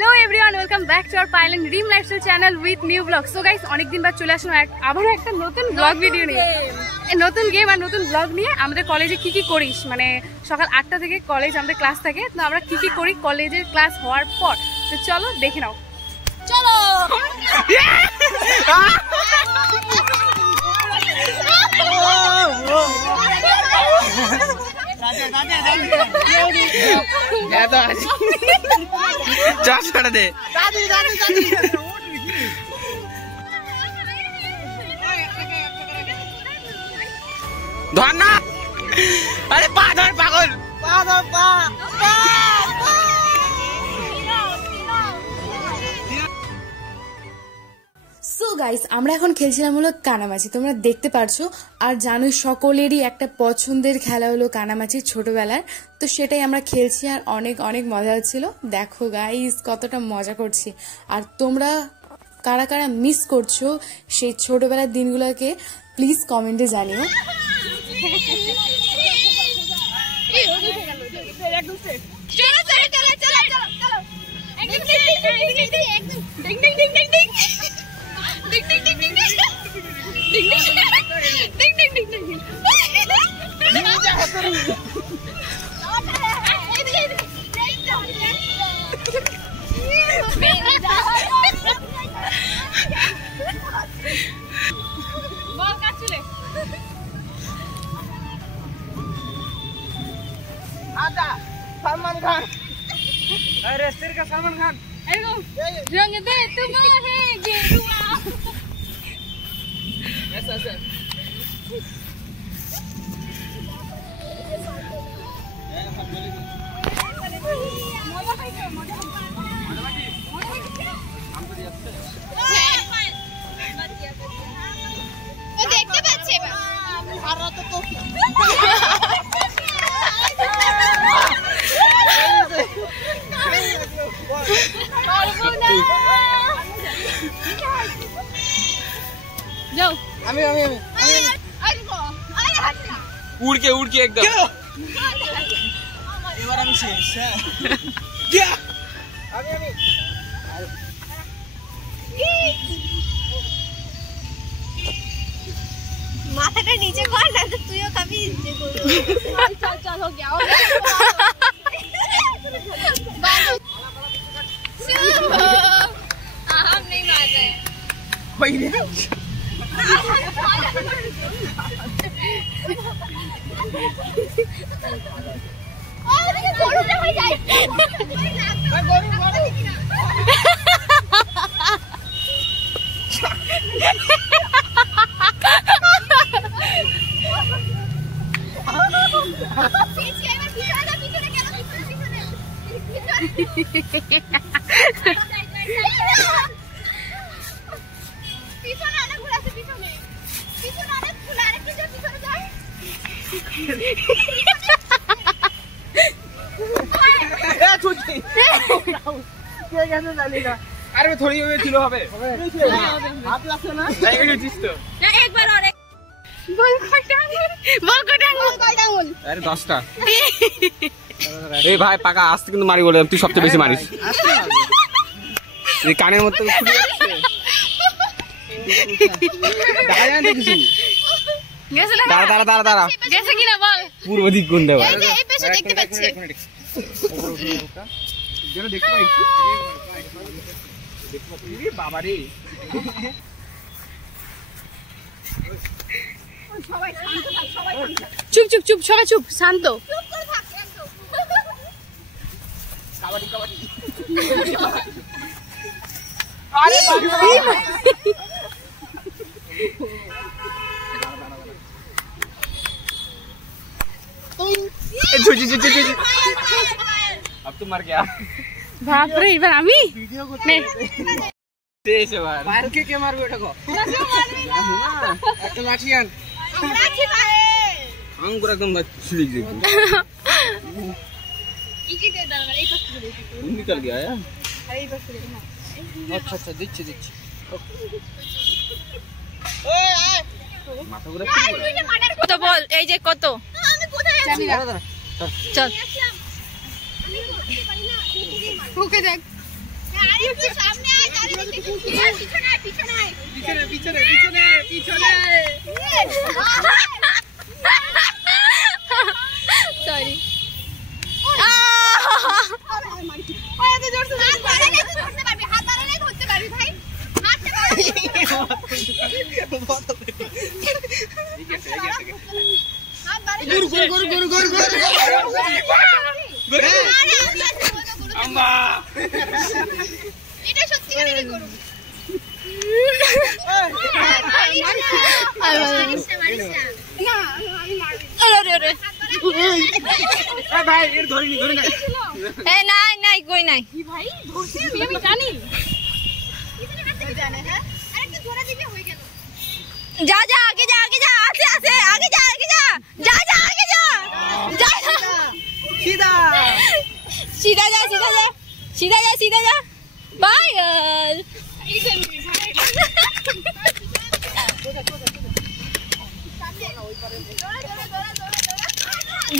Hello everyone, welcome back to our pylon dream lifestyle channel with new blog. So guys, অনেক দিন বাদ চলে আসলাম আবারও একটা নতুন ব্লগ ভিডিও নিয়ে, নতুন গেম আর নতুন ব্লগ নিয়ে। আমাদের কলেজে কি কি করিস, মানে সকাল 8টা থেকে কলেজ আমাদের ক্লাস থাকে, তো আমরা কি কি করি কলেজের ক্লাস হওয়ার পর, তো চলো দেখে নাও। চলো दे धरना। अरे पा धर पागल पा धर पा সো গাইস, আমরা এখন খেলছিলাম হলো কানামাছি, তোমরা দেখতে পারছো। আর জানোই সকলেরই একটা পছন্দের খেলা হলো কানামাছি ছোটবেলার, তো সেটাই আমরা খেলছি আর অনেক অনেক মজা হচ্ছিল। দেখো গাইস কতটা মজা করছি, আর তোমরা কারা কারা মিস করছো সেই ছোটবেলার দিনগুলোকে প্লিজ কমেন্টে জানিও। सलमान खान, अरे सिर का सलमान खान, रंग दे तुम्हारे गेरुआ। ऐसा ऐसा দেখতে পাচ্ছে जाओ। उड़ के एकदम क्या মাথাটা নিচে কর না তো তুইও খাবি। चल चल हो गया हम नहीं मार रहे अरे थोड़ी किलो হবে हाथ লাগছে না ডায়াবেটিস তো না একবার অনেক বল কটা আঙুল अरे 10টা এই ভাই পাকা আস্তে কিন্তু মারি বলে তুই সবচেয়ে বেশি মারিস এই কানের মধ্যে ফুটে যাচ্ছে দেখা যায় না কিছু গেছে না দাঁড়া গেছে কিনা বল পূর্ব দিক কোন দেব এই পেশে দেখতে পাচ্ছি যেন দেখতে পাই রে বাবা রে সবাই শান্ত থাক, সবাই চুপ চুপ চুপ সবাই চুপ, শান্ত। চুপ করে থাক শান্ত। কাবাডি আরে বাবা अब तुम मर गया বাপ রে, এবার আমি নে শেষ এবার মারকে কে মারবে এটা কো একটা লাঠি আন লাঠি মারে আঙ্গুর একদম ছিড়ে গেছে ইজি দে দাও এই পাশ থেকে निकल गया यार আরে এই পাশ থেকে না अच्छा अच्छा দিচ্ছি ওই আয় মাথা ঘুরে কত বল, এই যে কত আমি কোথায় আছি চল আমি করতে পারি না ওকে দেখ আরে তুই সামনে আয়, চারিদিকে পিছনে আয়, পিছনে আয়। পিছনে পিছনে পিছনে পিছনে সরি। ওই এত জোরছে হাত বাড়ালে তুই ধরতে পারবি, হাত বাড়ালে ধরতে পারবি ভাই। হাতটা বাড়ালে হাত বাড়ালে এটা সত্যি করে কি করব? না আমি মারবি। আরে ভাই এর ধরে নি নাই নাই কই নাই কি ভাই ধরছি আমি জানি জানে হ্যাঁ আরে তুই ধরে দিবি হয়ে গেল যা যা আগে যা আছে আছে আগে যা আগে যা যা যা আগে যা যা সিধা सीधा जा सीधा जा सीधा जा सीधा जा पागल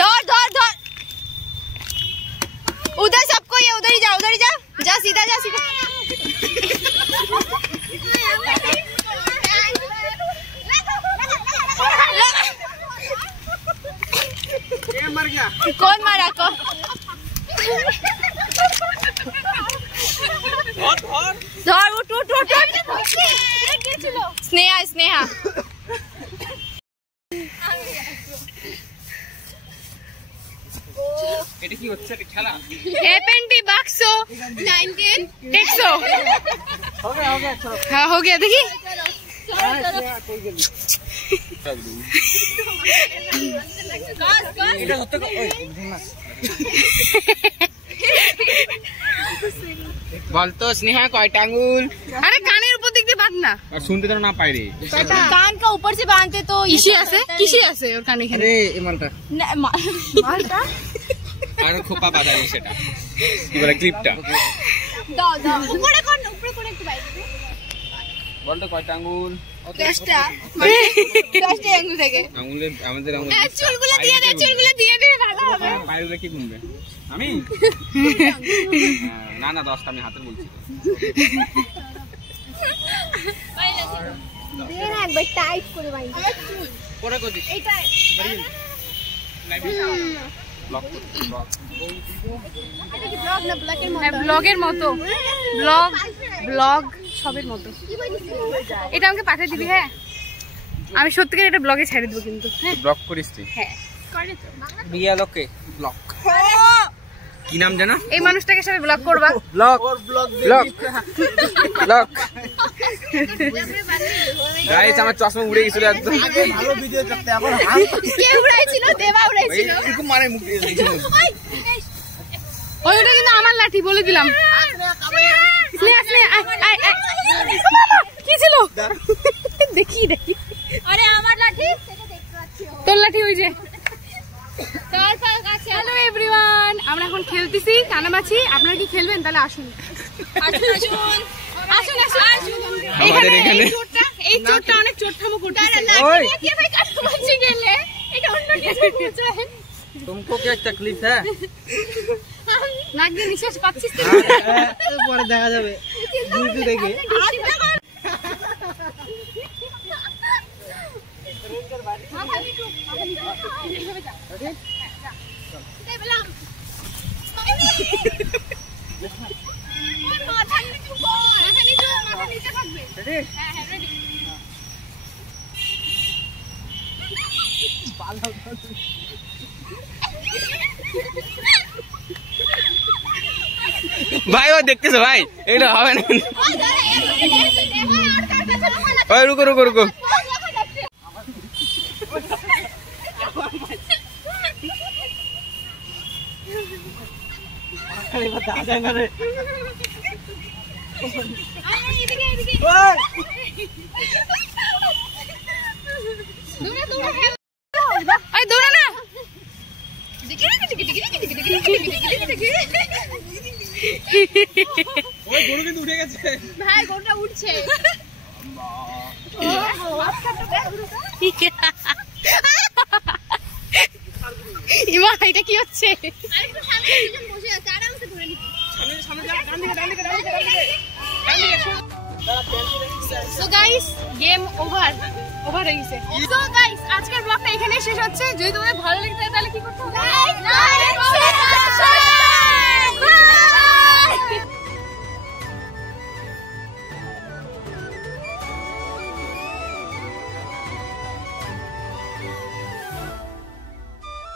दौड़ दौड़ दौड़ उधर सबको ये उधर ही जा जा सीधा जा सीधा ये मर गया कौन मारा को ধর উঠ উঠ উঠ স্নেহা স্নেহা এটা কি হচ্ছে এটা খেলা एपएनटी बाक्सो 19 टेक्सो हो गया चलो हाँ हो गया देखी এটা হচ্ছে বল তো স্নেহা কয়টা আঙ্গুল अरे काনের উপর দিক দিয়ে বাঁধ না আর শুনতে তো না পাই রে कान का ऊपर से बांधते तो किसी আছে ওর কানে এখানে আরে এই মালটা মালটা আর খোপা বাঁধা রে সেটা কি বলে ক্লিপটা দাও দাও উপরে কোন একটু বাইরে দে বল তো কয়টা আঙ্গুল 10টা 10টা আঙ্গুল থেকে আঙ্গুলে আমাদের আঙ্গুল চুলগুলো দিয়ে দে ভালো হবে পায়ুলে কি গুনবে আমি না না 10টা আমি হাতে বলছি দে না একবার টাইট করে বাইরে পরে কই এইটা লাইভ ব্লক ব্লক এটা কি ব্লগ না ব্লগের মতো ব্লগের মতো ব্লগ সবের মতো এটা আমাকে পাঠিয়ে দিবি হ্যাঁ আমি সত্যিকার এটা ব্লগে ছেড়ে দেব কিন্তু হ্যাঁ ব্লক করিস তুই হ্যাঁ করে তো বিয়া লোকে ব্লক কি নাম জানা এই মানুষটাকে সবাই ব্লগ করবা ব্লক ব্লক ব্লক গাইস আমার চশমা উড়ে গেছিল একদম আগে ভালো ভিডিও করতে এখন কে উড়াইছিল দেবা উড়াইছিল এরকম মারে মুখে ওইটা কিন্তু আমার লাঠি বলে দিলাম কি ছিল দেখি আরে আমার লাঠি তোর লাঠি ওই যে হ্যালো এভরিওয়ান আমরা এখন খেলতেছি কানামাছি আপনারা কি খেলবেন তাহলে আসুন আমাদের এখানে এই চোরটা অনেক চোরঠামো করতেছে এটা অন্য तुमको क्या तकलीफ है নাক দিয়ে নিঃশ্বাস পাচ্ছিস পরে দেখা যাবে দুটো দেখে भाई वो देखते से भाई एक हवा नहीं ओए रुको रुको रुको দৌড়া না ওই গরু কিন্তু উঠে গেছে ভাই গরুটা উঠছে ইমা এটা কি হচ্ছে আরেকটু সামনে দুজন বসে আছে আরামসে ধরে নিচ্ছি সামনে সো গাইস গেম ওভার হয়ে গেছে। সো গাইস আজকের ব্লগটা এখানেই শেষ হচ্ছে। যদি তোমাদের ভালো লেগে থাকে তাহলে কি